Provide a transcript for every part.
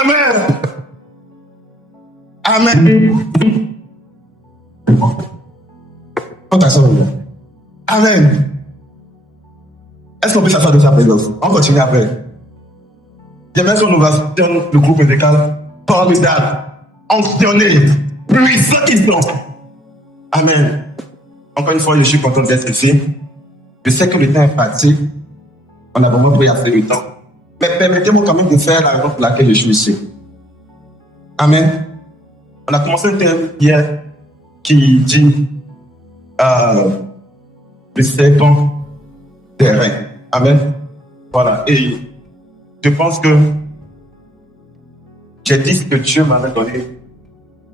Amen. Amen. Amen. Est-ce qu'on peut s'asseoir de sa présence? On continue après. J'aimerais qu'on nous assume le groupe musical formidable, anctionné, puissant qu'ils sont. Amen. Encore une fois, je suis content d'être ici. Je sais que le temps est parti. On a vraiment pris assez de temps. Mais permettez-moi quand même de faire la raison pour laquelle je suis ici. Amen. On a commencé un thème hier qui dit le serpent des reins. Amen. Voilà. Et je pense que j'ai dit ce que Dieu m'avait donné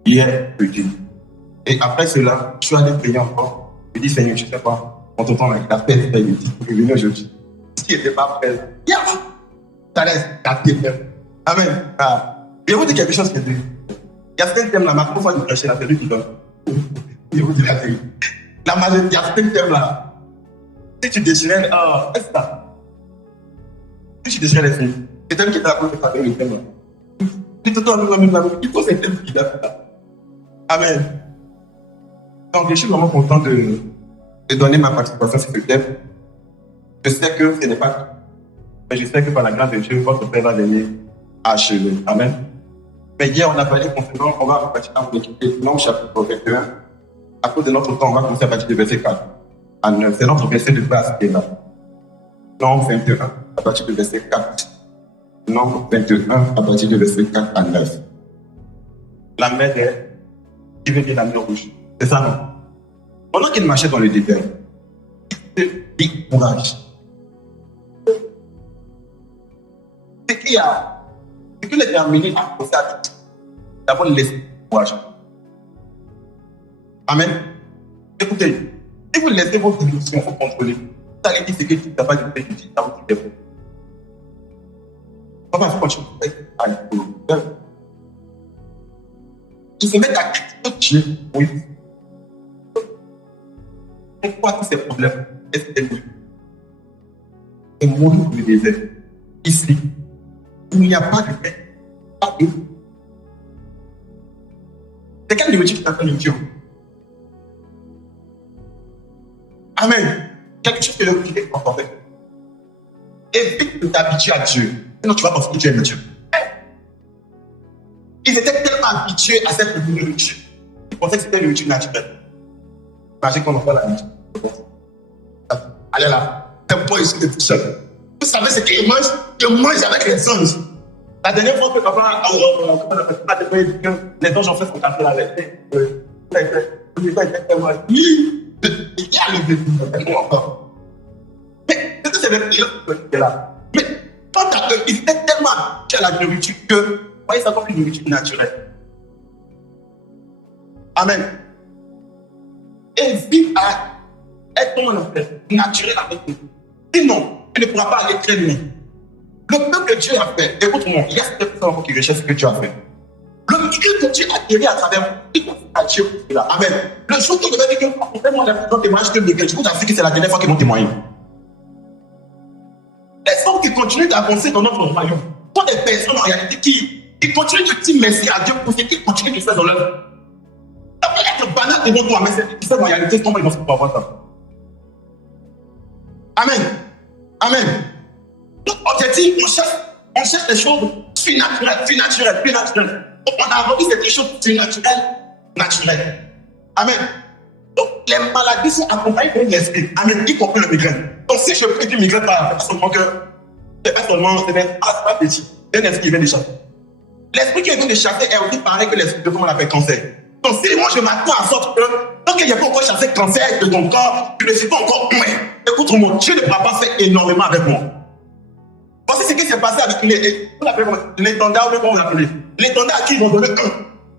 hier jeudi. Et après cela, je suis allé prier encore. Je dis, Seigneur, je ne sais pas, en ton temps, la paix est faite. Je suis venu aujourd'hui. S'il n'était pas prêt, ça laisse gâter. Amen. Je vais vous dire quelque chose que je dis. Il y a certains thèmes là, ma première fois de prêcher, la perdu qui donne. Je vous dis la vérité. La majorité, il y a certains thèmes là. Si tu déchirais, est-ce ça? Si tu déchirais les filles, c'est thème qui était à cause de ta le thème là. Tu te donnes il faut ces thèmes qui datent là. Amen. Donc, je suis vraiment content de donner ma participation sur ce thème. Je sais que ce n'est pas tout. Mais je sais que par la grâce de Dieu, votre Père va venir achever. Amen. Mais hier, on a parlé concernant, on va repartir dans l'équité, Nombre chapitre 21. À cause de notre temps, on va commencer à partir du verset 4 à 9. C'est notre verset de base qui est là. Nombre 21, à partir du verset 4. Nombre 21, à partir du verset 4 à 9. La mer est qui veut bien la mer rouge. C'est ça, non? Pendant qu'il marchait dans le désert, il se dit courage. C'est qu'il y a. C'est que les terminés à commencer à d'abord laisser courage. Amen. Écoutez, si vous laissez vos émotions vous contrôler, vous allez dire ce que tu n'as pas de faire, ça vous dit. On va continuer à l'école. Ils se mettent à critiquer Dieu. Oui. Pourquoi tous ces problèmes? Est-ce que c'est lui? Et mourir dans le désert. Ici, il n'y a pas de paix. Pas de. C'est quelle nourriture qui t'appelle Dieu? Amen. Quelque chose que le Dieu est emporté. Évite de t'habituer à Dieu. Sinon, tu vas penser que Dieu est Dieu. Ils étaient tellement habitués à cette nourriture. Ils pensaient que c'était une nourriture naturelle. Imagine qu'on en voit la nourriture. Allez là, un point ici de tout seul. Vous savez ce qu'ils mangent? Ils mangent avec les anges. La dernière fois que papa les anges ont fait son café là, il était tellement. Il y a le bébé encore. Mais c'est le qui est là. Mais quand il était tellement habitué à la nourriture que, voyez, ça comme une nourriture naturelle. Amen. Et vivre à être comme on appelle naturel avec nous. Sinon, tu ne pourras pas aller très loin. Le peuple que Dieu a fait, écoute-moi, il y a cette personne qui recherche ce que Dieu a fait. Le milieu que Dieu a guéri à travers, il pense à Dieu pour cela. Amen. Le jour où je vais dire que vraiment les gens témoignent que je vous assure que c'est la dernière fois qu'ils vont témoigner. Les hommes qui continuent d'avancer dans notre royaume sont des personnes en réalité qui continuent de dire merci à Dieu pour ce qu'ils continuent de faire dans leur vie. Ça peut être banal devant toi, mais c'est en réalité comment ils vont se pouvoir voir ça. Amen. Amen. Donc, objectif, on cherche des choses surnaturelles. On a envie de des choses naturelles. Amen. Donc, les maladies sont accompagnées de l'esprit. Amen. Y compris le migraine. Donc, si je prie du migraine par seulement que c'est pas seulement, c'est pas petit. C'est un esprit qui vient de chasser. L'esprit qui vient de chasser est aussi pareil que l'esprit de comment on l'appelle cancer. Donc, si moi je m'attends à sorte que, tant qu'il n'y a pas encore chassé le cancer de ton corps, je ne suis pas encore humain. Écoute-moi, Dieu ne pourra pas faire énormément avec moi. Voici ce qui s'est passé avec l'étendard, comment on l'appelait? L'étendard à qui ils ont donné un.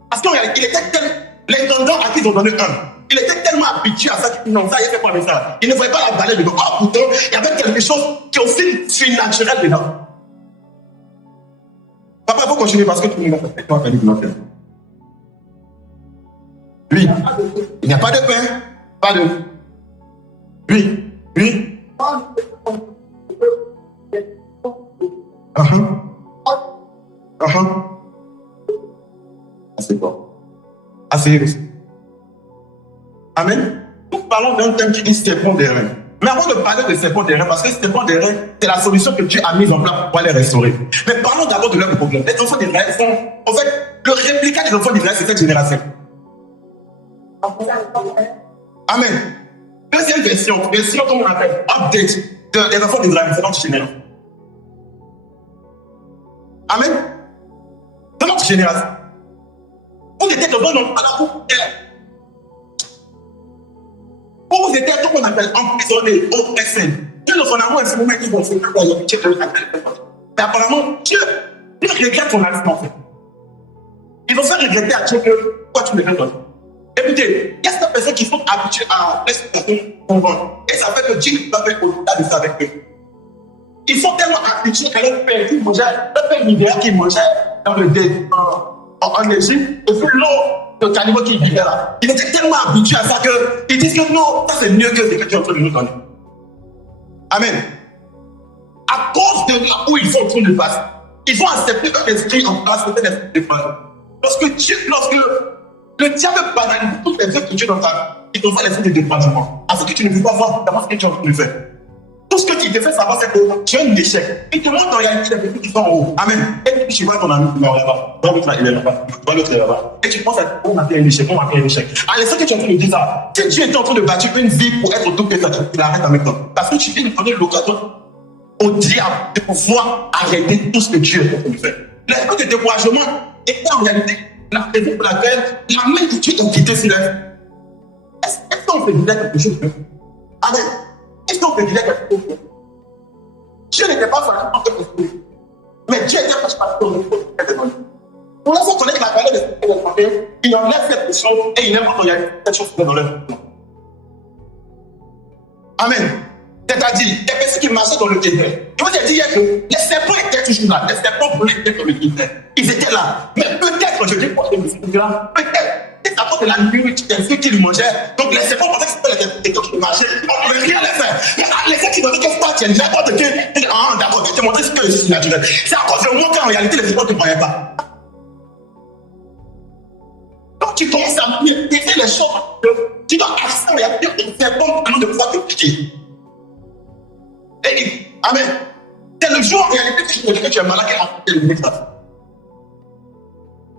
Parce qu'il était l'étendard à qui ils ont donné un. Il était tellement habitué à ça qu'il non, ça, il a fait quoi avec ça? Il ne voyait pas la balai dedans. Oh, pourtant, il y avait quelque chose qui est aussi surnaturel dedans. Papa, il faut continuer parce que tu m'as fait toi, Félix Notel. Oui, il n'y a pas de pain, pas de. Oui. sérieuse. Amen. Nous parlons d'un thème qui dit serpent des reins. Mais avant de parler de serpent des reins, parce que serpent des reins, c'est la solution que Dieu a mise en place pour pouvoir les restaurer. Mais parlons d'abord de leur problème. Les enfants d'Israël sont, en fait, le réplica des enfants d'Israël, c'est cette génération. Amen. Deuxième version comme on appelle, update des enfants d'Israël, c'est notre génération. Amen. C'est notre génération. Vous étiez dans un endroit où vous étiez, comme on appelle, emprisonné, oppressé. Dieu dans son amour, à ce moment, ils vont se faire la pitié de la. Mais apparemment, Dieu regrette son action, en fait. Ils vont faire regretter à Dieu que pourquoi tu me regrettes. Écoutez, il y a certaines personnes qui sont habituées à l'expression convaincre. Et ça fait que Dieu va faire au-delà de ça avec eux. Ils sont tellement habitués à leur père qui mangeait, leur père libéral qui mangeait dans le dé en Égypte, et puis l'eau de cannibale qui vivait là. Ils étaient tellement habitués à ça qu'ils disent que non, ça c'est mieux que ce que tu es en train de nous donner. Amen. À cause de là où ils sont en train de passer, ils vont accepter un esprit en place, un esprit de foi. Lorsque le diable banalise toutes les œuvres que Dieu dans ta vie, il te fait l'esprit de dépassement. À ce que tu ne veux pas voir, d'abord ce que tu es en train de faire. Tout ce que tu te fais savoir, c'est que tu as un échec. Il te montre en réalité les personnes qui sont en haut. Amen. Et puis tu vois ton ami qui est là-bas. L'autre là, il est là-bas. Tu vois l'autre là-bas. Et tu penses à on a fait un échec, on a fait un échec. À l'instant que tu es en train de dire ça, si tu étais en train de bâtir une vie pour être au top de ta vie, tu l'arrêtes en même temps. Parce que tu viens de donner l'occasion au diable de pouvoir arrêter tout ce que Dieu est en train de faire. L'esprit de découragement est en réalité la raison pour laquelle la main que Dieu t'a quitté sur elle. Est-ce qu'on peut dire quelque chose de Amen. Est-ce qu'on peut dire quelque chose de Dieu n'était pas forcément un esprit. Mais Dieu était pas forcément un esprit. Pour l'instant, connaître la valeur de ce que il enlève cette chose et il aime quand il y a cette chose dans leur vie. Amen. C'est-à-dire, il y a personne qui marchait dans le désert. Je vous ai dit hier que les serpents étaient toujours là. Les serpents voulaient être comme ils étaient. Ils étaient là. Mais peut-être, je dis quoi, peut-être, c'est à cause de la nuit, des fruits qu'ils mangeaient. Donc les serpents pensaient que c'était les serpents qui marchaient. On ne pouvait rien les faire. Mais les serpents qui disaient qu'est-ce que tu as dit, d'accord, d'accord, je t'ai montré ce que je suis naturel. C'est à cause de moi qu'en réalité, les serpents ne croyaient pas. Donc tu commences à maîtriser les choses. Tu dois accepter en réalité les serpents avant de pouvoir te piquer. Amen. C'est le jour en réalité que tu te dis que tu es malade et que tu es limité.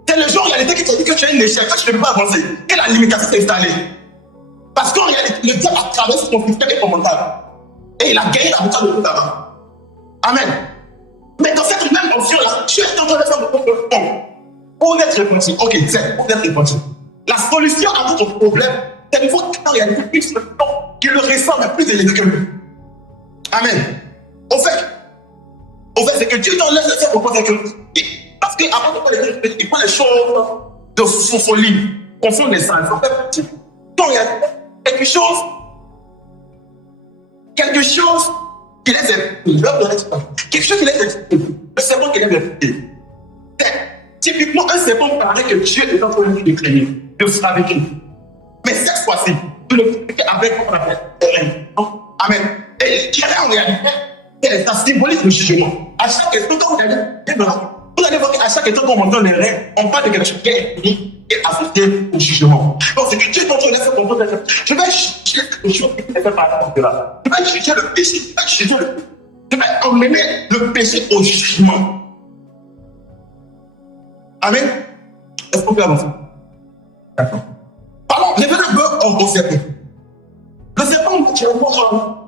C'est le jour en réalité que tu te dis que tu es un échec, que tu ne peux pas avancer, que la limitation s'est installée. Parce qu'en réalité, le diable a traversé ton système et ton mental. Et il a gagné la bataille de tout avant. Amen. Mais dans cette même option-là, tu es en train de faire de ton pour être repenti. Ok, c'est pour être repenti. La solution à tout ton problème, c'est qu'il faut qu'en réalité, plus le temps qu'il le ressemble plus élevé que lui. Amen. Au fait, c'est que Dieu t'enlève cette propos, c'est que parce qu'avant de faire les choses, il prend les choses de folie, confond les sens. En fait, quand il y a quelque chose qui laisse quelque chose qui laisse le serpent qui laisse typiquement un serpent paraît que Dieu est en train de craigner, de fabriquer. Mais cette fois-ci, tu le fais avec ce qu'on appelle Amen. Et qui est en réalité, ça symbolise le jugement. À chaque instant, quand vous allez voir qu'à chaque instant qu'on entend les règles, on parle de quelque chose qui est unique et associé au jugement. Donc, c'est que Dieu est en train de faire comprendre. Je vais juger quelque chose qui est fait par rapport à cela. Je vais juger le péché. Je vais emmener le péché au jugement. Amen. Est-ce qu'on peut avancer? D'accord. Pardon, je vais d'abord au serpent. Le serpent, tu vois,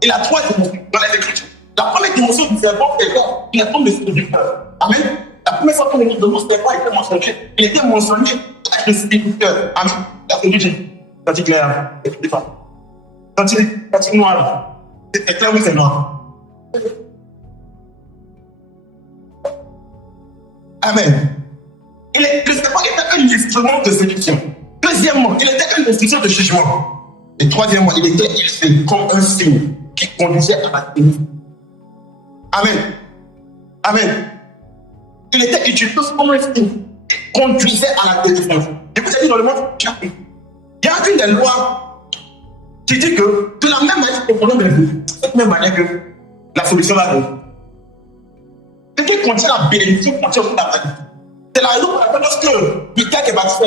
il a trois dimensions dans les Écritures. La première dimension du serpent, c'est qu'il est comme le séducteur. Amen. La première fois qu'on est de mon serpent était mentionné, il était mentionné avec le séducteur. Amen. La séduction. Quand il est clair, c'est pas. Quand il est noir, c'est clair ou c'est noir. Amen. Le serpent était un instrument de séduction. Deuxièmement, il était un instrument de jugement. Et troisièmement, il était comme un signe qui conduisait à la délivrance. Amen. Amen. Il était utilisé comme un signe qui conduisait à la délivrance. Et vous savez, dans le monde, il y a une des lois qui dit que de la même manière que le problème est venu, de cette même manière que la solution va venir. Ce qui contient la bénédiction contient aussi la maladie. C'est la raison pour laquelle lorsque quelqu'un qui est baptisé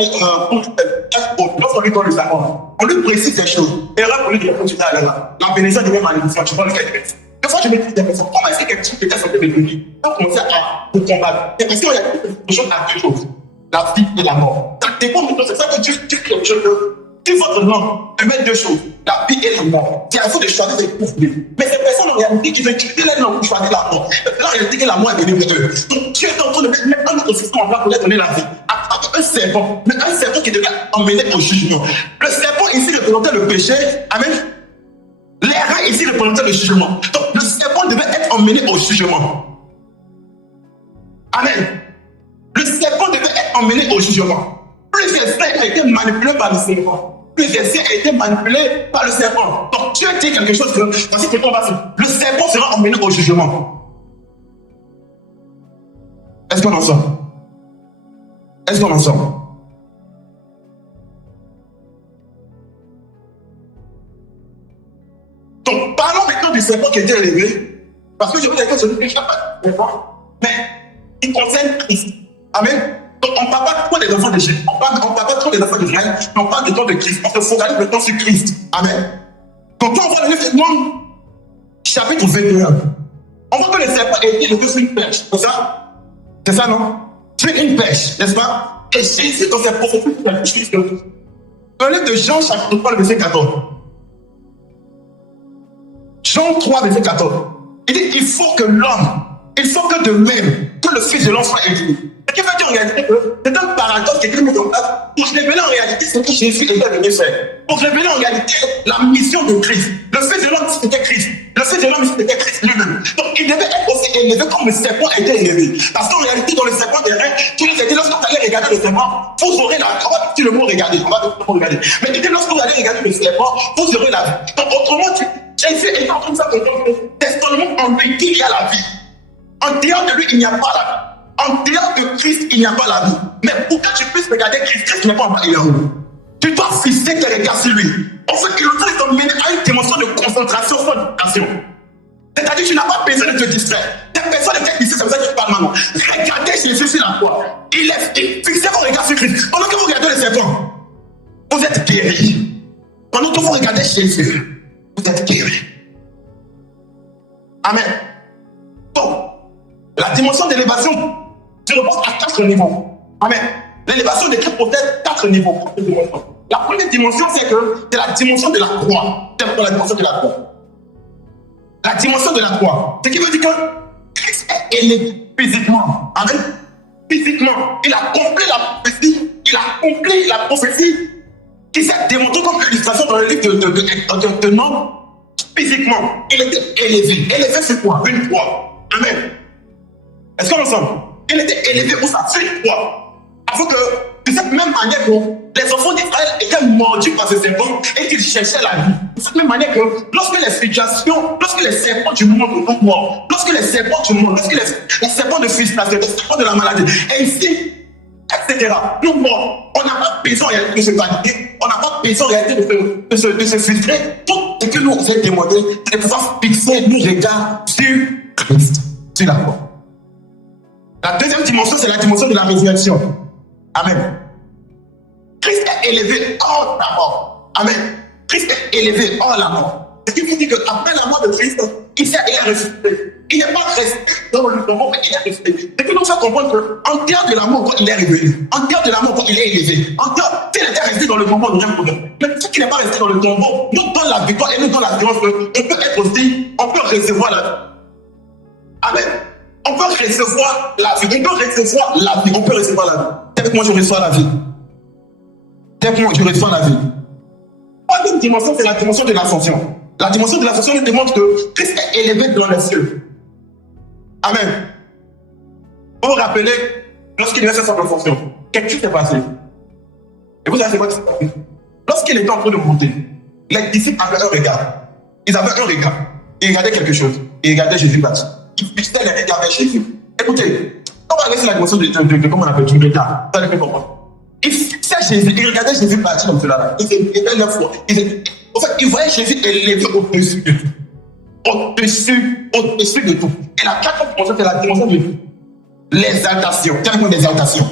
lorsqu'on lui donne le sacrement, on lui précise des choses. Et là, pour lui dire, tu as la bénédiction devient malédiction, tu vois le fait. Des fois, je me dis des personnes, comment est-ce que quelque chose qui était sur le bénéfice peut commencer à te combattre? Et parce qu'il y a quelque chose à deux choses, la vie et la mort. Ça dépend de toi, c'est ça que Dieu dit quelque chose de. Si votre nom peut mettre deux choses, la vie et la mort, c'est à vous de choisir de trouver. Mais ces personnes en réalité qui veulent quitter leur nom pour choisir la mort. Là, en réalité, que la mort est venue de eux. Donc Dieu est en train de mettre un autre système en place pour leur donner la vie. Avec un serpent, mais un serpent qui devait emmener au jugement. Le serpent ici représentait le péché. Amen. Les reins ici représentaient le jugement. Donc le serpent devait être emmené au jugement. Amen. Le serpent devait être emmené au jugement. Plusieurs saints ont été manipulés par le serpent. Plusieurs saints ont été manipulés par le serpent. Donc Dieu dit quelque chose que dans cette époque, le serpent sera emmené au jugement. Est-ce qu'on en sort? Est-ce qu'on en sort? Donc parlons maintenant du serpent qui a été élevé. Parce que je vous dis que ce n'est pas le serpent, mais il concerne Christ. Amen. Donc, on ne parle pas trop des enfants de Jésus. On ne parle pas trop des enfants d'Israël, mais on parle du temps de Christ. On se focalise maintenant sur Christ. Amen. Donc, quand on voit le livre de Nombre, chapitre 21, on voit que le serpent a été élevé sur une perche. C'est ça? C'est ça, non? Sur une perche, n'est-ce pas? Et Jésus, dans ses prophéties, il a dit que dans le livre de Jean, chapitre 3, verset 14. Jean 3, verset 14. Il dit qu'il faut que l'homme, il faut que de même que le Fils de l'homme soit élevé. Ce qui veut dire en réalité que c'est un paradoxe qui est mis en place pour révéler en réalité ce que Jésus était venu faire. Pour révéler en réalité la mission de Christ. Le Fils de l'homme, c'était Christ. Le Fils de l'homme, c'était Christ lui-même. Donc il devait être aussi élevé comme le serpent a été élevé. Parce qu'en réalité, dans le serpent des reins, tu nous as dit, lorsque vous allez regarder le serpent, vous aurez la vie. On va dire le mot regarder. On va dire le mot regarder. Mais il dit, lorsque vous allez regarder le serpent, vous aurez la vie. Donc autrement, Jésus est en train de faire c'est seulement en lui qu'il y a la vie. En dehors de lui, il n'y a pas la vie. En dehors de Christ, il n'y a pas la vie. Mais pour que tu puisses regarder Christ, Christ n'est pas en bas, il est en haut. Tu dois fixer tes regards sur lui. En fait, il est t'emmener à une dimension de concentration sur l'éducation. C'est-à-dire que tu n'as pas besoin de te distraire. Des personnes étaient ici, c'est pour ça que je parle maintenant. Regardez Jésus sur la croix. Il fixez vos regards sur Christ. Pendant que vous regardez le serpent, vous êtes guéris. Pendant que vous regardez Jésus, vous êtes guéris. Amen. Donc, la dimension d'élévation, je repose à 4 niveaux. Amen. L'élévation de Christ possède 4 niveaux. La première dimension, c'est que c'est la dimension de la croix. C'est la dimension de la croix. La dimension de la croix. Ce qui veut dire que Christ est élevé physiquement. Amen. Physiquement. Il a accompli la prophétie. Il a accompli la prophétie qui s'est démontrée comme illustration dans le livre de Nombre. Physiquement, il était élevé. Élevé, c'est quoi? Une croix. Amen. Est-ce qu'on ensemble? Il était élevé pour ça, sur une croix. Afin que, de cette même manière que les enfants d'Israël étaient mordus par ces serpents et qu'ils cherchaient la vie. De cette même manière que, lorsque les situations, lorsque les serpents du monde nous mordent, lorsque les serpents du monde, lorsque les serpents de frustration, les serpents de la maladie, ainsi, etc., nous mordent, on n'a pas besoin de se valider, on n'a pas besoin de se frustrer. Tout ce que nous avons demandé, c'est de pouvoir fixer nos regards sur Christ, sur la croix. La deuxième dimension, c'est la dimension de la résurrection. Amen. Christ est élevé hors la mort. Amen. Christ est élevé hors la mort. Ce qui veut dire qu'après la mort de Christ, il est ressuscité. Il n'est pas resté dans le tombeau, mais il est ressuscité. Ce qui nous fait comprendre qu'en dehors de la mort, il est révélé. En dehors de la mort, il est élevé. En dehors, s'il était resté dans le tombeau, nous avons problème. Mais ce qui n'est pas resté dans le tombeau, nous donne la victoire et nous donne l'assurance qu'on peut être aussi, on peut recevoir la vie. Amen. On peut recevoir la vie. On peut recevoir la vie. On peut recevoir la vie. Dès que moi je reçois la vie. Dès que moi je reçois la vie. Troisième dimension, c'est la dimension de l'ascension. La dimension de l'ascension nous démontre que Christ est élevé dans les cieux. Amen. Vous vous rappelez, lorsqu'il est fait sa fonction, quelque chose s'est passé. Et vous savez quoi qui s'est passé? Lorsqu'il était en train de monter, les disciples avaient un regard. Ils avaient un regard. Ils regardaient quelque chose. Ils regardaient Jésus bâti. Il fixait les regards vers Jésus. Écoutez, on va rester la dimension de comment on appelle du regard. Vous allez comprendre. Il fixait Jésus, il regardait Jésus bâti comme cela. Il était leur foi. En fait, il voyait Jésus élevé au-dessus de tout. Au-dessus de tout. Et la quatrième dimension, c'est la dimension de l'exaltation. Quelle est l'exaltation?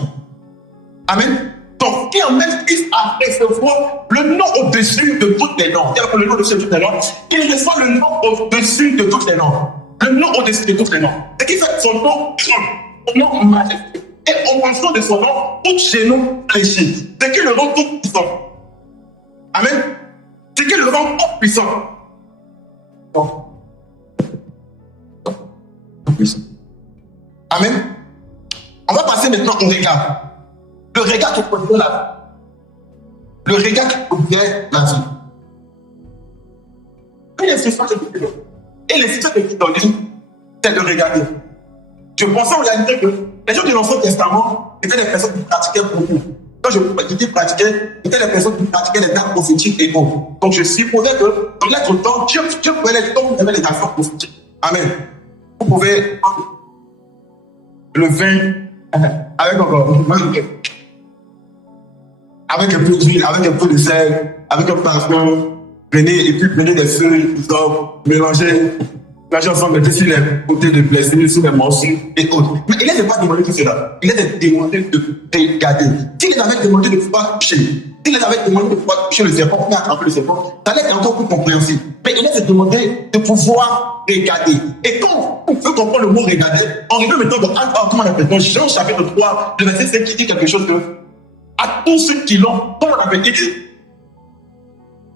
Amen. Donc, qui emmène Christ à recevoir le nom au-dessus de toutes les noms. C'est-à-dire que le nom au-dessus de toutes les noms, il reçoit le nom au-dessus de toutes les noms. Le nom au-dessus de toutes les noms. Ce qui fait son nom, son nom majesté. Et en mention de son nom, tout chez nous fléchit. C'est qui le rend tout puissant. Amen. C'est qui le rend tout puissant. Amen. On va passer maintenant au regard. Le regard qui possède la vie. Le regard qui possède la vie. Et les situations qui donnent, c'est de regarder. Je pensais en réalité que les gens de l'Ancien Testament étaient des personnes qui pratiquaient beaucoup. Quand je dis pratiquer, c'était les personnes qui pratiquaient les actes prophétiques et autres. Donc je supposais que dans l'être temps, Dieu pouvait les temps, vous avez les actions prophétiques. Amen. Vous pouvez le vin avec encore avec un peu d'huile, avec un peu de sel, avec un parfum, prenez des feuilles, mélangez ensemble, mettez sur les côtés de blessures, sur les morceaux et autres. Mais il n'était pas demandé tout cela. Il était demandé de regarder. S'il avait demandé de pouvoir toucher, s'il avait demandé de pouvoir toucher le serpent, pour attraper le serpent, ça allait être encore plus compréhensible. Mais il était demandé de pouvoir regarder. Et quand on veut comprendre le mot regarder, on regarde maintenant comment on appelle dans Jean chapitre 3, le verset 5 qui dit quelque chose que à tous ceux qui l'ont, comme on avait dit,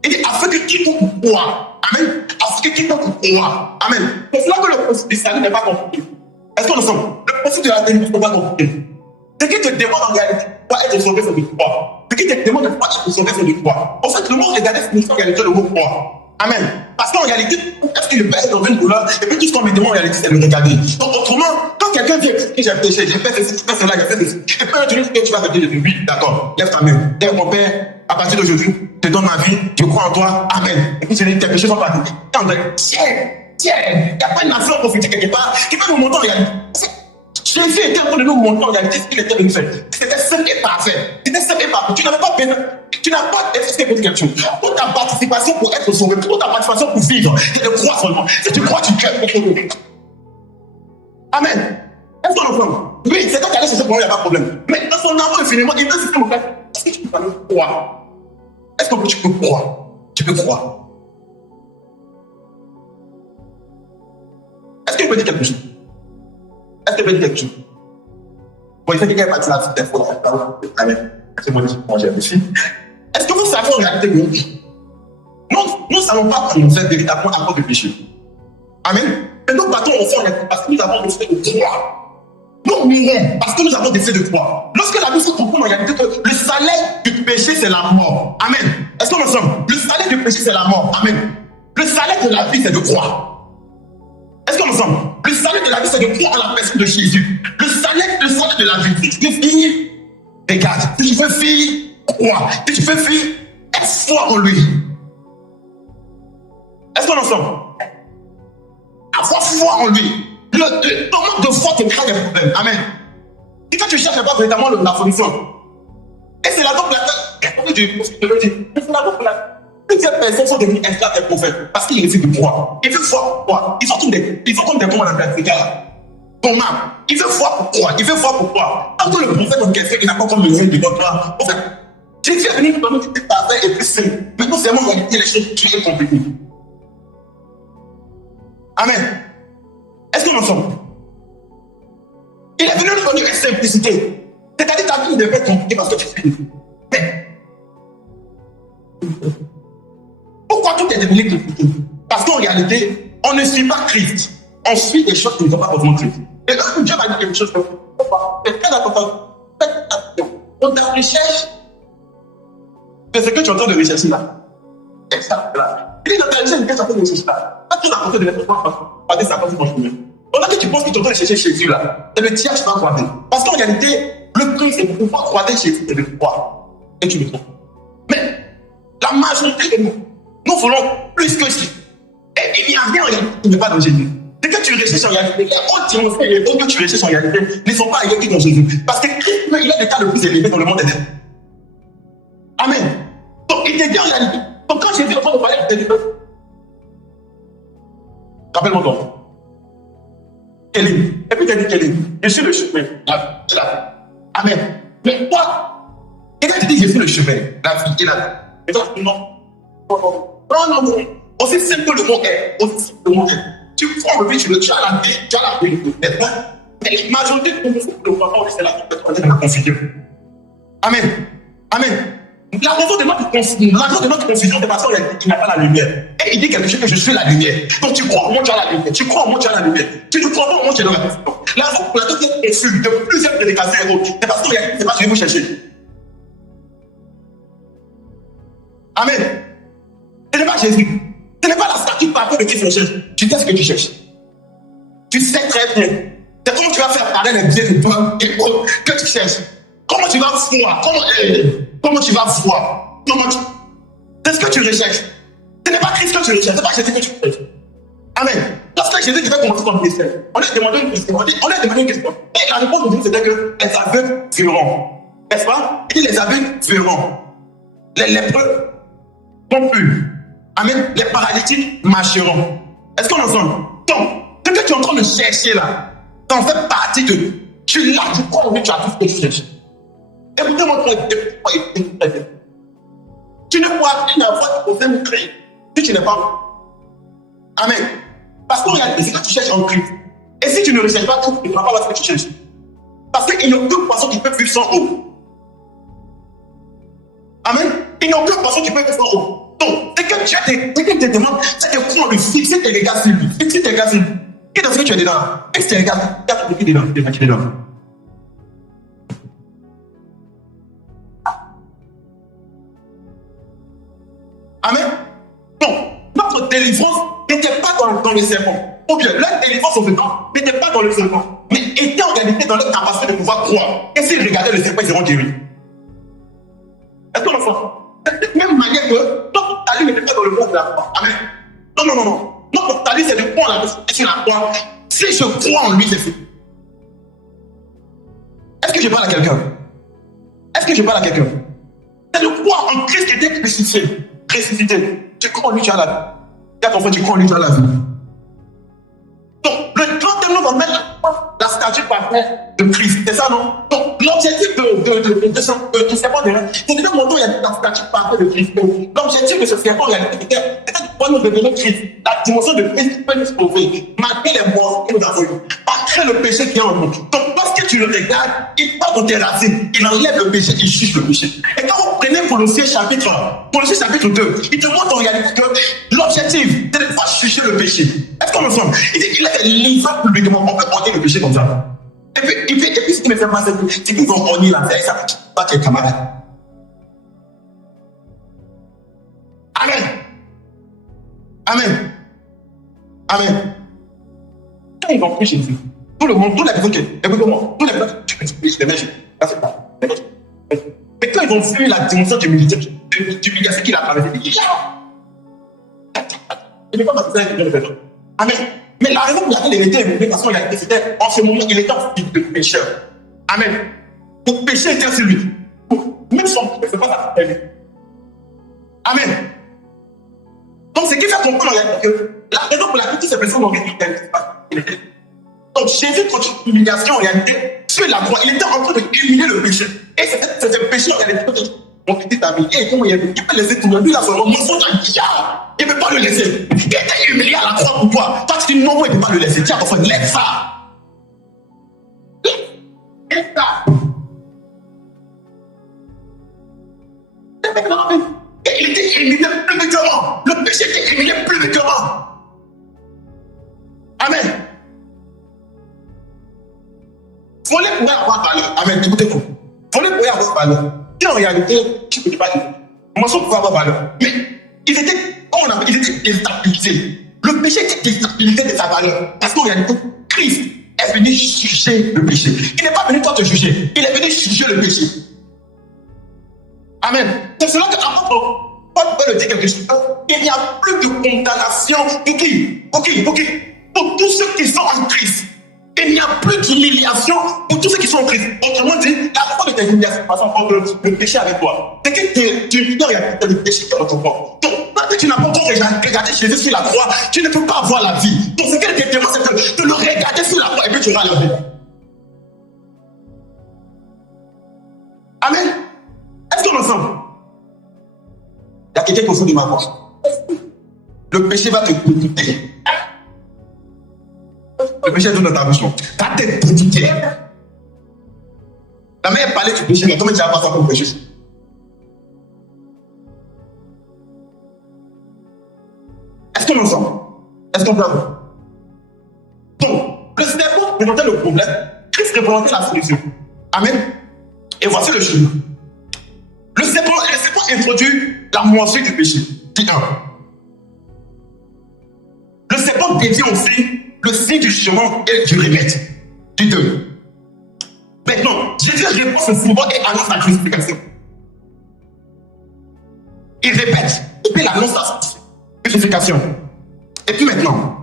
il dit afin que quiconque croit. Amen. Afin que quiconque croit. Amen. C'est là que le principe du salut n'est pas compris. Est-ce qu'on le sent? Le principe de la délivrance n'est pas compris. Ce qui te demande en réalité de être sauvé, c'est de croire. Ce qui te demande de être sauvé, c'est de croire. En fait, le mot regarder signifie en réalité le mot croire. Amen. Parce qu'en réalité, est-ce qu'il peut être dans une douleur et puis tout ce qu'on me demande en réalité, c'est de regarder. Donc autrement, quand quelqu'un dit que j'ai péché, j'ai fait ceci, j'ai fait cela, j'ai fait ceci, et puis tu dis que tu vas te dire, oui, d'accord, lève ta main. Lève mon père, à partir d'aujourd'hui, je te donne ma vie, je crois en toi, amen. Et puis tu dis, tes péchés sont pardonnés. Tiens, il n'y a pas une nation prophétique quelque part qui va nous montrer en réalité. Jésus était en train de nous montrer en réalité ce qu'il était venu faire. C'était simple et parfait. C'était simple et parfait. Tu n'avais pas besoin. Tu n'as pas d'efficacité pour quelque chose. Pour ta participation pour être sauvé, pour ta participation pour vivre, c'est de croire seulement. Si tu crois, tu crèves pour sauver. Amen. Est-ce qu'on entend? Oui, c'est quand tu allais chercher pour moi, il n'y a pas de problème. Mais dans son amour infiniment, il veut ce système en fait. Est-ce que tu peux pas croire? Est-ce que tu peux croire? Tu peux croire? Est-ce qu'il peut dire quelque chose? Est-ce qu'il peut dire quelque chose? Bon, il fait quelqu'un partir là, c'est faux. Amen. C'est moi qui mange aussi. Est-ce que vous savez en réalité que nous ne savons pas qu'on fait véritablement à cause du péché? Amen. Et nous battons ensemble parce que nous avons décidé de croire. Nous mourons parce que nous avons décidé de croire. Lorsque la Bible se comprend en réalité que le salaire du péché, c'est la mort. Amen. Est-ce qu'on ensemble? Le salaire du péché, c'est la mort. Amen. Le salaire de la vie, c'est de croire. Est-ce qu'on ensemble? Le salaire de la vie, c'est de croire en la personne de Jésus. Le salaire de la vie, si tu veux finir, regarde. Si tu veux finir, crois. Si tu veux finir, aie foi en lui. Est-ce qu'on ensemble? Avoir foi en lui. Le manque de foi te crée des problèmes. Amen. Et quand tu cherches pas véritablement la solution. Et c'est là donc plusieurs personnes sont devenues esclaves des prophètes parce qu'ils refusent de croire. Ils veulent voir pour croire. Ils sont comme des comment on appelle ces gars-là. Ton âme. Il veut voir pour croire. Il veut voir pour croire. Quand le prophète en question, il n'a pas comme le règne de votre âme. En fait, Jésus est venu pour nous dire que parfait et plus simple. Mais non seulement en réalité, les choses très compliquées. Amen. Est-ce qu'on en sort? Il est venu nous donner une simplicité. C'est-à-dire que ta vie devait être compliquée parce que tu fais. Mais pourquoi tout est devenu compliqué? Parce qu'en réalité, on ne suit pas Christ. On suit des choses qui ne sont pas forcément Christ. Et là, Dieu m'a dit quelque chose. C'est très important. Faites attention. On te recherche. C'est ce que tu es en train de rechercher là. C'est ça là. Il est dans ta recherche, tu es en train de rechercher là. Pas tout à côté de l'être pas des 50 pour chemin. Pendant que tu penses que tu es en train de chercher Jésus là, c'est le tiers qui va croiser. Parce qu'en réalité, le prix c'est de pouvoir croiser Jésus et de croire. Et tu le trouves. Mais la majorité de nous voulons plus que Jésus. Et il n'y a rien en réalité qui n'est pas dans Jésus. Dès que tu recherches en réalité, les autres que tu recherches en réalité ne sont pas ailleurs dans Jésus. Parce que Christ, il est l'état le plus élevé dans le monde éternel. Amen. Donc il te dit en réalité. Donc quand Jésus est en train de parler de Dieu, rappelle-moi donc. Kélim. Et puis tu as dit Kélim. Je suis le chemin. Amen. Mais toi, Quelqu'un te dit, je suis le chemin, la vie et la vie. Et toi, non. Non. Aussi simple que le mot est, aussi simple que le mot est. Tu prends le vie, tu as la vie, tu as la vie, n'est-ce pas? Mais la majorité de nous, ne croit pas, c'est la confusion. Amen. Amen. La raison de notre confusion, c'est parce qu'il n'a pas la lumière. Et il dit quelque chose que je suis la lumière. Donc tu crois au monde, tu as la lumière. Tu crois au monde, tu as la lumière. Tu ne crois pas au monde, tu es dans la confusion. La raison pour laquelle tu es confus de plusieurs prédications et autres, c'est parce que c'est pas ce que vous cherchez. Amen. Ce n'est pas Jésus. Ce n'est pas la statue parfaite de Christ recherche. Tu sais ce que tu cherches. Tu sais très bien. C'est comment tu vas faire parler les biens de toi et autres que tu cherches. Comment tu vas voir? Comment tu vas voir? C'est ce que tu recherches. Ce n'est pas Christ que tu recherches, c'est pas Jésus que tu recherches. Amen. Lorsque Jésus devait commencer son ministère, on lui a demandé une question. Et la réponse de Jésus c'était que les aveugles verront. N'est-ce pas? Il dit les aveugles verront. Les lépreux non plus. Amen. Les paralytiques marcheront. Est-ce qu'on entend? Donc, ce que tu es en train de chercher là, ça en fait partie de. Tu l'as, tu crois, tu as tout ce que tu cherches. Écoutez-moi, tu ne pourras plus avoir de problème Christ si tu n'es pas. Amen. Parce qu'en réalité, c'est que tu cherches en Christ. Et si tu ne recherches pas tout, tu ne pourras pas voir ce que tu cherches. Parce qu'il n'y a aucune personne qui peut vivre sans eau. Amen. Il n'y a aucune personne qui peut vivre sans eau. Donc, ce que Dieu te demande, c'est de prendre le fixer tes regards sur lui. Fixer tes regards sur lui. Qu'est-ce que tu es dedans? Qu'est-ce que tu regardes? Tu es dedans. Amen. Donc, notre délivrance n'était pas dans le serpent. Ou bien, leur délivrance au temps n'était pas dans le serpent, mais était en réalité dans leur capacité de pouvoir croire. Et s'ils regardaient le serpent, ils seront guéris. Est-ce qu'on entend? C'est de cette même manière que notre talent n'était pas dans le monde de la foi. Amen. Non. Notre talent, c'est de croire sur la croix. Si je crois en lui, c'est fait. Est-ce que je parle à quelqu'un? C'est de croire en Christ qui était ressuscité. Tu crois en lui, tu as la vie. Tu crois en lui, tu as la vie. Donc, le grand témoin va mettre la statue parfaite de Christ. C'est ça, non? Donc, l'objectif de ce serpent, c'est de montrer la statue parfaite de Christ. L'objectif de ce serpent, c'était de pouvoir nous révéler Christ. La dimension de Christ qui peut nous sauver, malgré les morts que nous avons eues, malgré le péché qui est en nous. Donc, lorsque tu le regardes, il part dans tes racines, il enlève le péché, il juge le péché. Et quand vous prenez Colossiens chapitre 2, il te montre en réalité que l'objectif, c'est de ne pas juger le péché. Est-ce qu'on ensemble? Il dit qu'il est livré publiquement, on peut porter le péché comme ça. Et puis ce qui me fait passer, c'est qu'ils vont honner la terre, ça, pas tes camarades. Amen. Quand ils vont prêcher Jésus, tout le monde, toutes les personnes qui écoutez-moi, toutes les personnes qui prêchent les mèches, mais quand ils vont fuir la dimension d'humiliation qu'il a traversée, ils disent il n'est pas parce que ça est de Amen. Mais la raison pour laquelle il était élevé, parce qu'il a été, c'était en ce moment, il était en fils de pécheur. Amen. Donc, péché était sur lui. Même son péché, c'est pas ça. Amen. Donc, ce qui fait comprendre que la raison pour laquelle toutes ces personnes ont vécu, il était. Donc, Jésus, contre l'humiliation, en réalité, sur la croix, il était en train de humilier le péché. Et c'est ce péché, en réalité, mon petit ami, et comment il peut laisser tout le monde, lui, là, son mensonge à guillard. Il ne peut pas le laisser. Il était humilié à la croix pour toi. Toi, tu dis non, il ne peut pas le laisser. Tiens, enfin, laisse ça. Laisse ça. Il était humilié publiquement. Le péché était humilié publiquement. Amen. Voler pourrait avoir valeur. Amen. Écoutez-moi. Voler pourrait avoir valeur. Et en réalité, tu ne peux pas dire. Mensonge pouvait avoir valeur. Mais il était déstabilisé. Le péché était déstabilisé de sa valeur. Parce qu'en réalité, Christ est venu juger le péché. Il n'est pas venu toi te juger. Il est venu juger le péché. Amen. C'est cela que l'apôtre Paul peut le dire quelque chose. Il n'y a plus de condamnation pour qui? Pour tous ceux qui sont en Christ. Il n'y a plus d'humiliation pour tous ceux qui sont en Christ. Autrement dit, la foi de tes humiliations, par exemple, le péché avec toi. C'est que tu ignores le péché dans ton corps. Donc, quand tu n'as pas encore regardé Jésus sur la croix, tu ne peux pas avoir la vie. Donc, ce qu'elle te demande, c'est de le regarder sur la croix et puis tu auras la vie. Amen. ensemble? Il y a quelqu'un qui est au fond de ma voix. Le péché va te dégoûter. Le péché est dans ta bouche. Va te dégoûter. La mère parlait du péché, mais toi, tu n'as pas ça pour péché. Est-ce qu'on est ensemble? Est-ce qu'on peut avoir? Donc, le serpent représentait le problème, Christ représentait la solution. Amen. Et voici le chemin. Le serpent introduit la moitié du péché. Dit 1. Le serpent détient aussi le signe du chemin et du remède. Dit 2. Maintenant, Jésus répond ce symbole et annonce la justification. Il répète, et puis il annonce la justification. Et puis maintenant,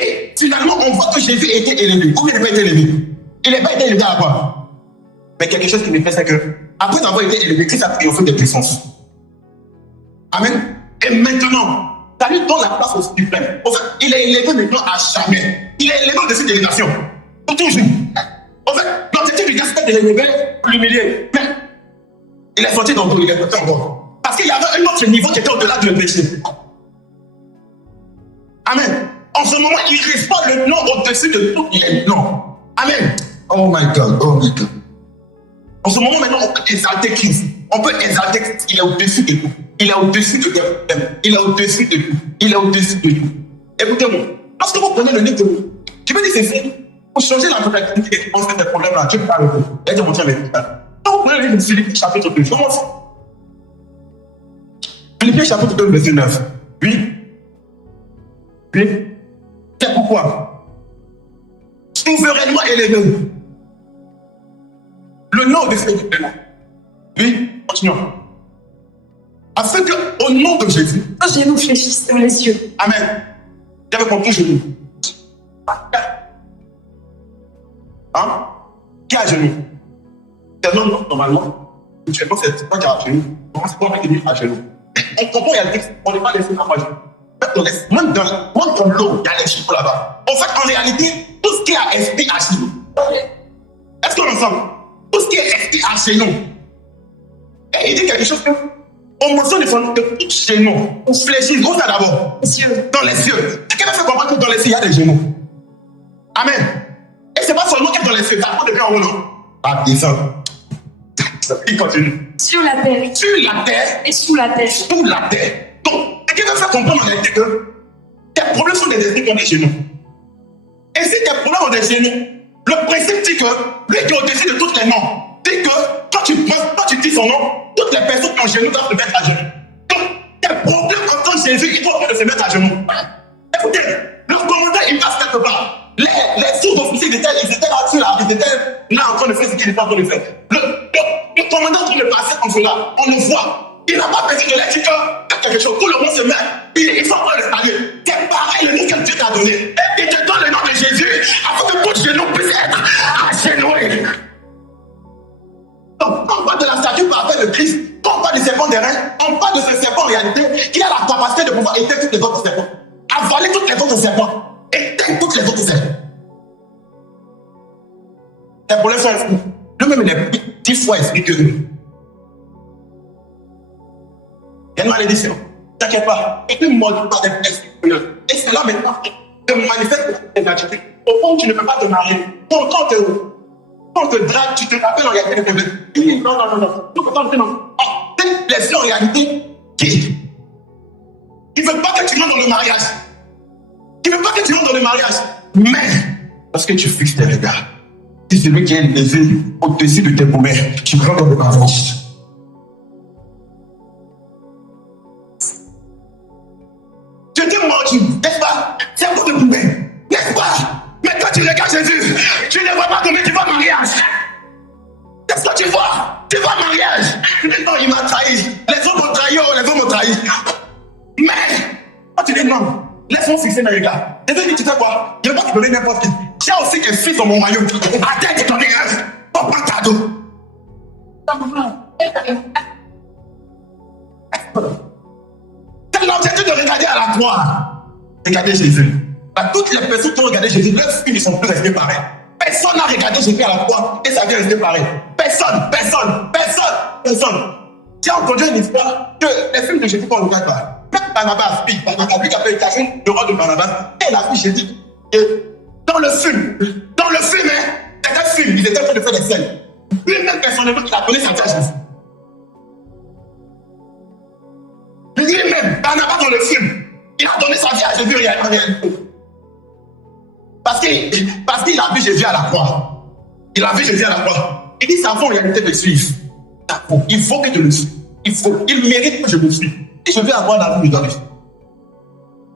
et finalement, on voit que Jésus a été élevé. Ou il n'a pas été élevé? Il n'a pas été élevé à quoi? Mais quelque chose qui me fait, c'est que, après avoir été élevé, Christ a triomphé des puissances. Amen. Et maintenant, ça lui donne la place au suprême. En fait, il est élevé maintenant à jamais. Il est élevé au-dessus des nations. Pour toujours. En fait, l'objectif du gars, c'était de l'élever, de l'humilier. Mais il est sorti dans tout, il est sorti encore. Parce qu'il y avait un autre niveau qui était au-delà du péché. Amen. En ce moment, il répand le nom au-dessus de tous les noms. Amen. Oh my God, oh my God. En ce moment, maintenant, on peut exalter Christ. On peut exalter Christ. Il est au-dessus de tout. Il est au-dessus de tout. Il est au-dessus de tout. Il est au-dessus de tout. Écoutez-moi. Lorsque vous prenez le livre de vous, je me dis ceci. Pour changer la mentalité et penser des problèmes-là, Dieu parle de vous. Et Dieu montre avec vous. Quand vous prenez le livre de Philippiens, chapitre 2, commence. Philippiens, chapitre 2, verset 9. Oui. Oui. C'est pourquoi souverainement élevé. Le nom de Jésus est là. Oui, continuons. Afin que, au nom de Jésus, nos genoux fléchissent dans les yeux. Amen. J'avais mon tout genou. Hein? Qui a genoux? C'est un homme, normalement. Actuellement, c'est pas qui a genoux. C'est pas qui est à genoux. On comprend, on n'est pas laissé à genoux. Même dans l'eau, il y a les chiffres là-bas. En fait, en réalité, tout ce qui est esprit à genoux. Est-ce qu'on est ensemble? Tout ce qui est esprit à genoux. Et il dit quelque chose que, on mentionne que tout genou, on fléchit, où ça d'abord? Dans les yeux. Quelqu'un m'a fait comprendre que dans les yeux, il y a des genoux. Amen. Et c'est pas seulement qu'il y a dans les yeux, ça prend de bien en haut, non? Ah, descend. Il continue. Sur la terre. Sur la terre. Et sous la terre. Sous la terre. Donc, quelqu'un m'a fait comprendre en réalité que tes problèmes sont des esprits qui ont des genoux. Et si tes problèmes ont des genoux, le principe dit que lui qui est au-dessus de toutes les noms, dit que quand tu dis son nom, toutes les personnes qui ont genoux doivent se mettre à genoux. Donc, tes problèmes en tant que Jésus, ils doivent se mettre à genoux. Écoutez, le commandant, il passe quelque part. Les sous-officiers, ils étaient là, ils étaient là en train de faire ce qu'ils étaient en train de faire. Le commandant qui le passait comme cela, on le voit. Il n'a pas besoin de leur dire que quelque chose, tout le monde se met. Ils sont en train de s'allier. C'est pareil le nom que Dieu t'a donné. Il te donne le nom de Jésus afin que tout genou puisse être agenouillé. Donc, quand on parle de la statue par rapport de Christ, quand on parle du serpent des reins, on parle de ce serpent en réalité qui a la capacité de pouvoir éteindre toutes les autres serpents, avaler toutes les autres serpents, éteindre toutes les autres serpents. C'est pour le faire. Lui-même, il est 10 fois esprit que nous. Il y a une malédiction. T'inquiète pas. Et puis, moi, tu parles d'esprit. Et c'est là maintenant que manifeste tes attitudes. Au fond, tu ne peux pas te marier. Quand on te drague, tu te rappelles en réalité de tes vies. Non. Non. Cette blessure en réalité qui ne veut pas que tu rentres dans le mariage. Mais, parce que tu fixes tes regards, si celui qui est élevé au-dessus de tes promesses, tu rentres dans le mariage. Je t'ai menti, n'est-ce pas? C'est un peu de poubelle, n'est-ce pas? Mais quand tu regardes Jésus, tu ne vois pas comment tu vas au mariage. Qu'est-ce que tu vois? Tu vas au mariage. Non, il m'a trahi. Les hommes m'ont trahi. Mais, quand tu dis non, laisse-moi fixer mes regards. Jésus dit, tu sais quoi? Je ne vais pas te donner n'importe qui. J'ai aussi des fils dans mon royaume. Attends, tu t'en es un. Pas de cadeau. C'est l'objectif de regarder à la croix. Regardez Jésus. Toutes les personnes qui ont regardé Jésus, leurs filles ne sont plus restées pareilles. Personne n'a regardé Jésus à la croix et sa vie est restée pareille. Personne. J'ai entendu une histoire que les films de Jésus qu'on ne regarde pas. Même Barnabas, lui qui a fait le rôle de Barnabas, et la fille Jésus. Et dans le film, c'était un film, ils étaient en train de faire des scènes. Lui-même, personnellement, il a donné sa vie à Jésus. Lui-même, Barnabas dans le film, il a donné sa vie à Jésus réellement. Parce qu'il a vu Jésus à la croix. Il a vu Jésus à la croix. Il dit, ça vaut en réalité de suivre. Il faut que je le suive. Il mérite que je le suive. Et je vais avoir la vie de Dieu.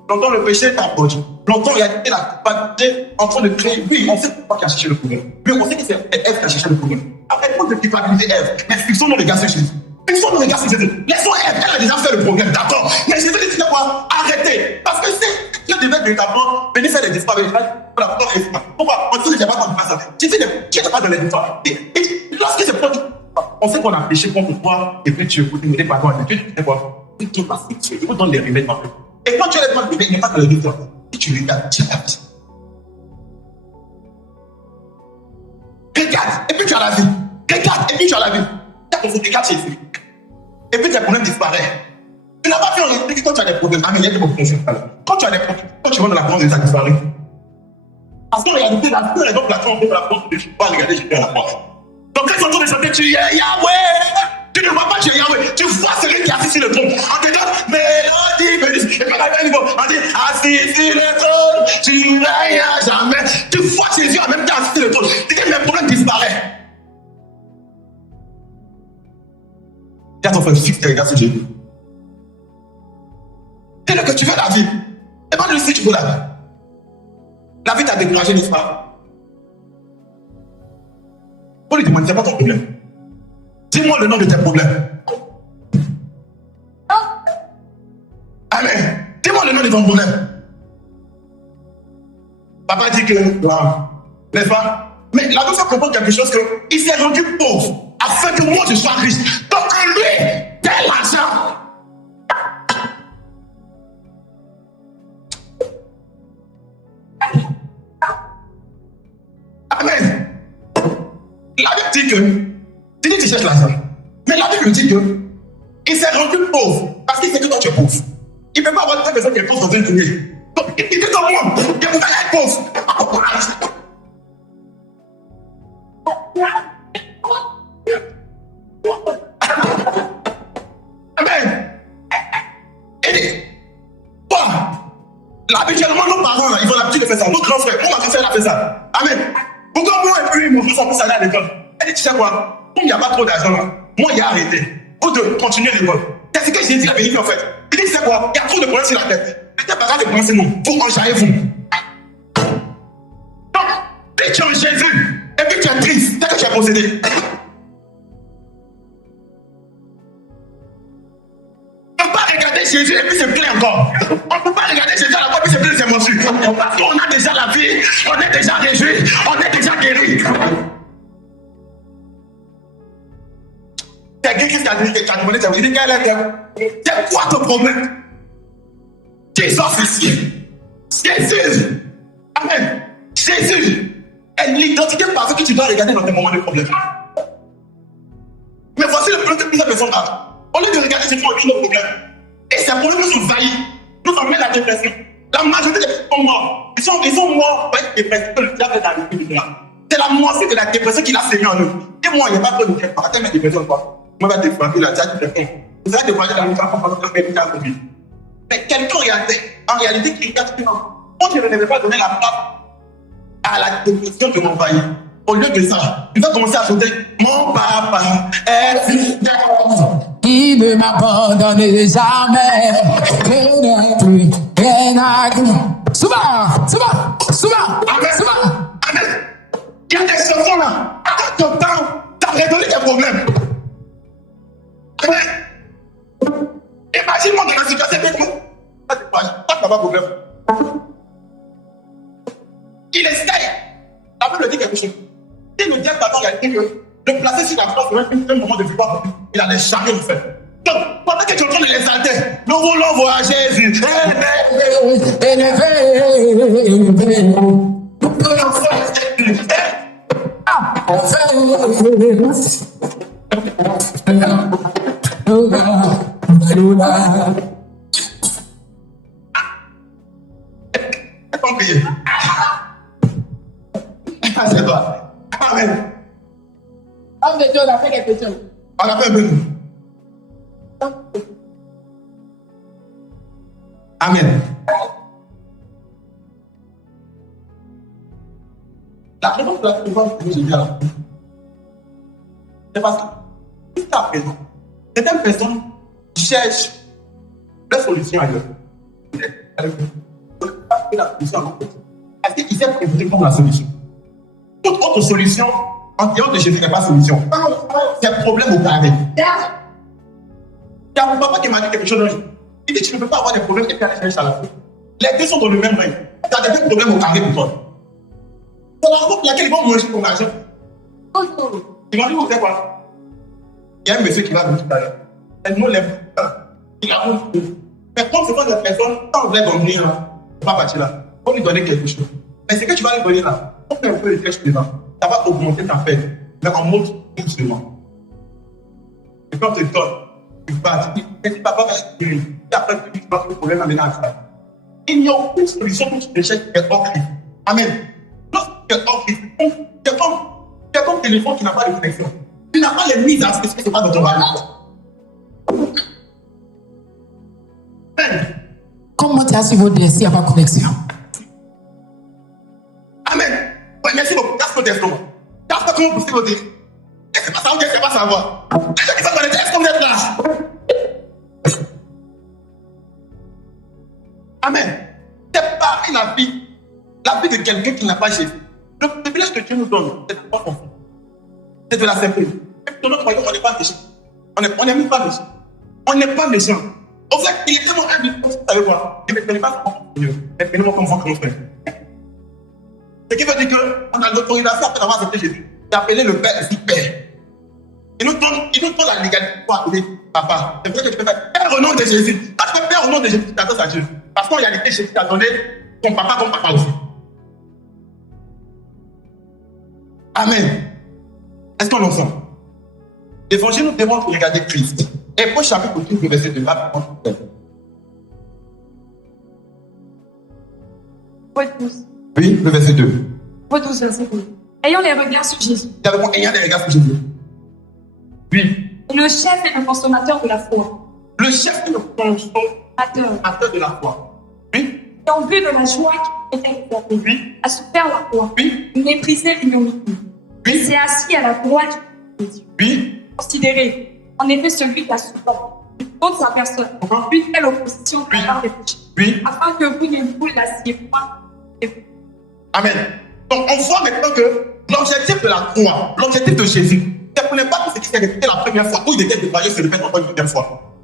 Longtemps, le péché est approché. Longtemps, il y a été la culpabilité en train de créer. Oui, on sait pourquoi il a cherché le problème. Mais on sait que c'est Ève qui a cherché le problème. Après, pour de culpabiliser Ève, mais fixons nos regards sur Jésus. Fixons nos regards sur Jésus. Laissons Ève, elle a déjà fait le problème, d'accord. Mais Jésus dit quoi? Arrêtez. Parce que si Dieu devait véritablement venir faire des disparitions, pourquoi? On dit qu'il n'y a pas de ça. Jésus n'est pas dans les histoires. Et lorsque c'est produit, on sait qu'on a péché contre toi, et puis tu n'es pas dans Dieu, tu sais quoi? Tu passes, tu vous donnes les remèdes. Et quand tu les demandes, il n'est pas dans les histoires. Si tu regardes, tu as la vie. Regarde, et puis tu as la vie. Regarde, et puis tu as la vie. Regarde Jésus. Et puis tes problèmes disparaissent. Tu n'as pas fait en réalité quand tu as des problèmes. Ah, mais il y a des problèmes. Quand tu as des problèmes, quand tu vas dans la France, ça disparaît. Parce qu'en réalité, la seule raison pour laquelle on fait la France, c'est que tu vas regarder Jésus à la croix. Donc, quand ils sont en train de chanter, tu es Yahweh. Tu ne vois pas tu es Yahweh. Tu vois celui qui est assis sur le trône. On te donne mélodie, mélodie. Et puis, à un niveau, on dit assis sur le trône, tu règnes à jamais. Tu vois Jésus en même temps assis sur le trône. Tu dis, mes problèmes disparaissent. Dis à ton frère, fixe tes regards sur Jésus. Dis-le que tu veux la vie. Demande-lui si tu veux la vie. La vie t'a découragé, n'est-ce pas? Pour lui demander, c'est pas ton problème. Dis-moi le nom de tes problèmes. Amen. Dis-moi le nom de ton problème. Papa dit que, n'est-ce pas? Mais la Bible comprend quelque chose qu'il s'est rendu pauvre afin que moi je sois riche. Donc lui, tel l'argent. Amen. La Bible dit que, tu dis que tu cherches l'argent. Mais la Bible dit que, il s'est rendu pauvre parce qu'il sait que toi tu es pauvre. Il ne peut pas avoir une personne qui est pauvre dans une journée. Donc, il dit comme moi, il peut être pauvre. Amen. Il dit, toi, habituellement, nos parents, là, ils ont l'habitude de faire ça. Nos grands frères, mon frère a fait ça. Amen. Pourquoi moi et puis mon fils sont tous allés à l'école? Elle dit, tu sais quoi? Comme il n'y a pas trop d'argent, moi, il a arrêté. Pour de continuer l'école. C'est ce que j'ai dit, la vérité, en fait. Il dit, tu sais quoi? Il y a trop de problèmes sur la tête. T'es pas grave de penser non. Faut enjailler vous. Donc, dès que tu es en Jésus, et puis tu es triste, c'est que tu es possédé. On ne peut pas regarder Jésus et puis se plaindre encore. On ne peut pas regarder Jésus à la fois et puis se plaindre de ses morsures. Parce qu'on a déjà la vie, on est déjà réjoui, on est déjà guéri. C'est quelqu'un qui a dit que tu as demandé, tu as dit quel est c'est quoi ton problème? Jésus ici. Jésus. Amen. Jésus est l'identité parfaite que tu dois regarder dans tes moments de problème. Mais voici le problème que plusieurs personnes ont. Au lieu de regarder Jésus, on a nos problèmes. Et ces problèmes nous envahissent, nous emmènent à la dépression. La majorité des personnes sont morts. Ils sont morts avec la dépression que le diable est arrivé. C'est la moitié de la dépression qu'il a sévi en eux. Et moi, il n'y a pas de dépression. Par contre, dépression, quoi. Moi, je vais te frapper la tête de personne. Vous allez dévoiler la lutte pour faire un médical de vie. Mais quelqu'un en réalité qui regarde que non. On ne devait pas donner la place à la dépression de m'envahir. Au lieu de ça, il va commencer à chanter mon papa est fidèle. Il ne m'abandonne jamais. Rien à dire. Souvent. Amen. Il y a des chansons là. À ton temps, tu as résolu tes problèmes. Amen. Imagine-moi dans la situation de moi. Pas de problème. Il essaye. La Bible dit quelque chose. Si le diable d'abord a dit que de placer sur la croix serait un moment de victoire, il allait jamais le faire. Donc, pendant que tu es en train de l'exalter, nous voulons voir Jésus. Élevé. Est-ce qu'on prie? C'est toi. Amen. Homme de Dieu, on a fait quelque chose. On a fait un peu nous. Amen. La raison pour laquelle je dis à la fin, c'est parce que jusqu'à présent, certaines personnes cherchent la solution ailleurs. La solution en fait. Parce qu'ils s'est présenté comme la solution. Toute autre solution, en dehors de Jésus, n'est pas solution. C'est un problème au carré. Il y a mon papa qui m'a dit quelque chose. Il dit tu ne peux pas avoir des problèmes et puis aller chercher à la fin. Les deux sont dans le même règne. Tu as des problèmes au carré pour toi. C'est la raison pour laquelle ils vont manger ton argent. Ils vont dire, vous savez quoi? Il y a un monsieur qui va venir tout à l'heure. Elle nous lève. Il a honte. Mais comme ce sont des personnes, quand on veut donner, on ne va pas partir là. On lui donner quelque chose. Mais ce que tu vas lui donner là, on fait un peu de cash dedans. Ça va augmenter ta fête. Mais en mode doucement. Et quand tu te donnes, tu pars, tu dis, papa va se guérir. Et après, tu vas faire le problème à ménage. Il n'y a aucune solution pour ce échec qui est hors Christ. Amen. Lorsque tu es hors Christ, c'est comme téléphone qui n'a pas de connexion. Tu n'as pas les mises à ce qui se passe dans ton valeur. Comment tu as su votre s'il n'y a pas de connexion? Amen. Ouais, merci beaucoup. That's notre testament. That's pas comment vous dire. C'est pas ça, on ne sait pas savoir. Est-ce qu'on est là? Amen. C'est pas la vie de quelqu'un qui n'a pas Jésus. Le privilège que Dieu nous donne, c'est de ne pas confondre. C'est de la simplicité. Dans notre royaume, on n'est pas méchant. On n'est même pas méchant. On n'est pas méchant. En fait, il est tellement habitué, vous savez quoi? Il ne connaît pas comment Dieu. Mais prenez-moi comme ça, comme frère. Ce qui veut dire qu'on a l'autorisation après d'avoir accepté Jésus. D'appeler le Père dit Père. Il nous donne la légalité pour appeler Papa. C'est pour ça que tu peux faire Père au nom de Jésus. Parce que Père au nom de Jésus, tu t'adresses à Dieu. Parce qu'en réalité, Jésus t'a donné ton papa comme papa aussi. Amen. Est-ce qu'on l'entend? L'évangile nous demande de regarder Christ. Hébreux chapitre 12, le verset 2. Oui, le verset 2. Hébreux 12, verset 2. Ayant les regards sur Jésus. Ayant les regards sur Jésus. Oui. Le chef et le consommateur de la foi. Le chef et le consommateur de la foi. Oui. Et en vue de la joie qui était réservée, oui, à souffrir la croix, oui, mépriser l'humilité. Oui. Il s'est assis à la droite de Dieu. Oui. Considérez, en effet, celui qui a souffert contre sa personne, lui fait l'opposition de la part des péchés, oui, afin que vous ne vous lassiez point. Amen. Donc, on voit maintenant que l'objectif de la croix, l'objectif de Jésus, c'est pour ne pas que ce qui s'est répété la première fois, où il était dévoilé, se répète encore une deuxième fois.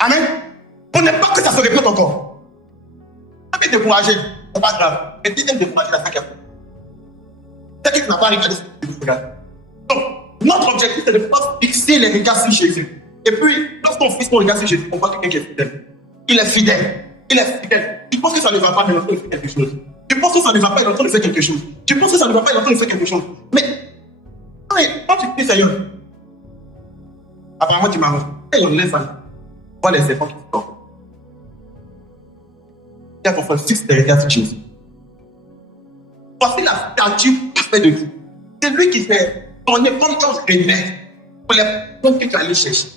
Amen. Pour ne pas que ça se répète encore. Quand tu es découragé, c'est pas grave. Mais tu es découragé la cinquième fois. C'est que tu n'as pas regardé ce que tu regardes. Donc, notre objectif, c'est de pouvoir fixer les regards sur Jésus. Et puis, lorsqu'on fixe nos regards sur Jésus, on voit quelqu'un qui est fidèle. Il est fidèle. Il est fidèle. Tu penses que ça ne va pas, mais il est en train de faire quelque chose. Tu penses que ça ne va pas, il est en train de faire quelque chose. Tu penses que ça ne va pas, il est en train de faire quelque chose. Mais, quand tu dis Seigneur, apparemment tu m'arranges. Et on laisse aller. Vois les serpents qui sortent. Il y a ton frère, fixe tes regards sur Jésus. Voici la statue parfaite de Dieu. C'est lui qui fait ton éponge remet pour les points que tu allais chercher.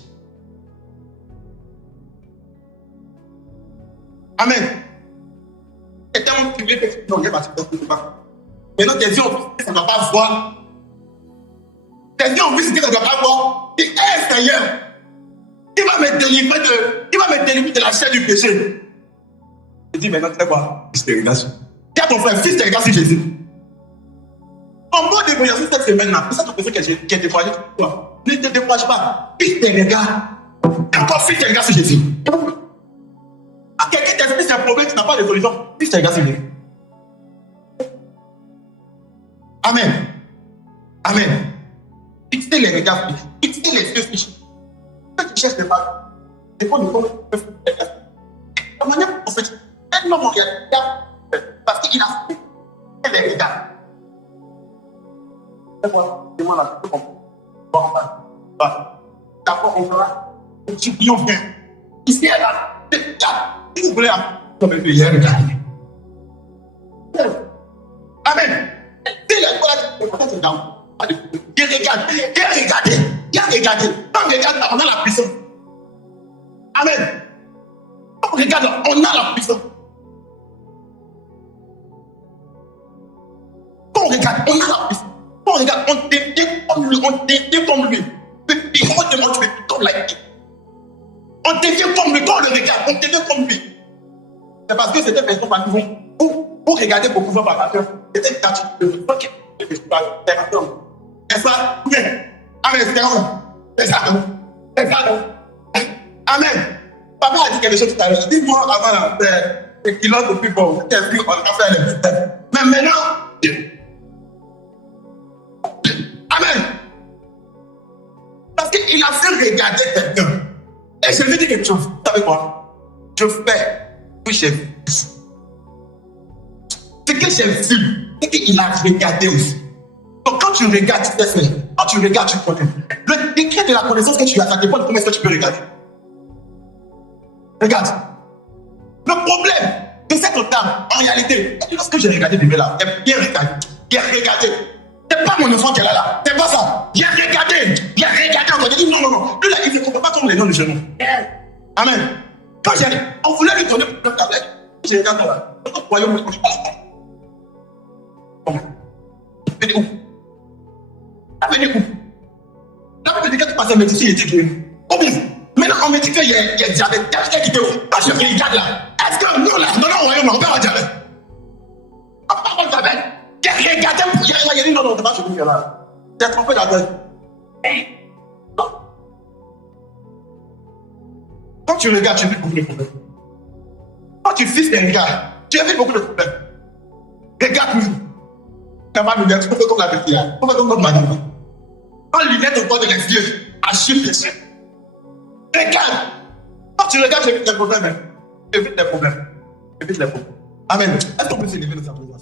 Amen. Et tellement tu veux que tu n'en pas. Maintenant, tes yeux ont vu que ça ne va pas voir. Tes yeux ont vu que ça ne va pas voir. Et Seigneur, il va me délivrer de la chair du péché. Je dis maintenant, tu sais quoi? Je te regarde. Dis à ton frère, fils, te regarde sur Jésus. En mode d'évaluation cette semaine-là, c'est ça ton personne qui est découragé sur toi. Ne te décourage pas. Fils, te regarde. Encore fils, te regarde sur Jésus. À quelqu'un qui t'explique un problème, tu n'as pas de solution. Fils, te regarde sur Jésus. Amen. Amen. Fixez les regards, fixez les yeux sur Jésus. Quand tu cherches les balles, c'est pour nous faire la manière prophétique. Un homme en regarde, parce qu'il a fait les regards. C'est quoi? Demande la chose. Bon, d'abord, on fera un petit pion bien. Ici, elle a. Si vous voulez, comme le pays, regardez. Amen. Si les collègues sont dans. Regardez. Quand on regarde, on a la puissance. Amen. Quand on regarde, on a la puissance. Quand on regarde, on a la puissance. Quand on regarde, on devient comme lui. Comme la vie. On devient comme lui. Quand on le regarde, on devient comme lui. C'est parce que c'était personne par nous. Pour regarder beaucoup de par cœur, c'était gratuit. N'est-ce pas? Amen. C'est ça. Amen. Papa a dit quelque chose tout à l'heure. Dis-moi avant les kilos de plus bon. Qu'est-ce qu'on va faire les bêtises? Mais maintenant, amen. Parce qu'il a fait regarder quelqu'un. Et je lui dis quelque chose. Vous savez quoi? Je fais que j'ai vu. Ce que j'ai vu, c'est qu'il a regardé aussi. Donc quand tu regardes, tu te fais. Quand tu regardes, tu connais. Le décret de la connaissance que tu as, ça dépend de comment est-ce que tu peux regarder. Regarde. Le problème de cette dame, en réalité, lorsque j'ai regardé bébé là, elle a bien regardé. Il a regardé. C'est pas mon enfant qu'elle a là. C'est pas ça. Il a regardé. On dit non. Lui là, il ne comprend pas comme les noms de chez nous. Amen. Quand on voulait lui donner le tablette, j'ai regardé là. Notre royaume ne connaît pas la parole. Venez où? Venez où? Là, quand tu passes à médecine, il était guéri. Combien? Maintenant, en médecine, il y a diabète. Il y a quelqu'un qui dit, quand je regarde là, est-ce que nous là, non, au royaume, on perd un diabète? On perd un diabète. Regardez, il y a dit non, c'est pas ce que tu fais là. Tu as trompé la tête. Non. Quand tu regardes, tu vis beaucoup de problèmes. Quand tu fixes tes regards, tu vis beaucoup de problèmes. Regarde-nous. Tu vas me dire, tu peux faire comme la petite là. Tu peux faire comme notre madame. Quand lunette au bord de les yeux, à chiffre les yeux. Regarde. Quand tu regardes, tu évites les problèmes. Tu évites les problèmes. Amen. Est-ce qu'on peut s'élever de sa présence?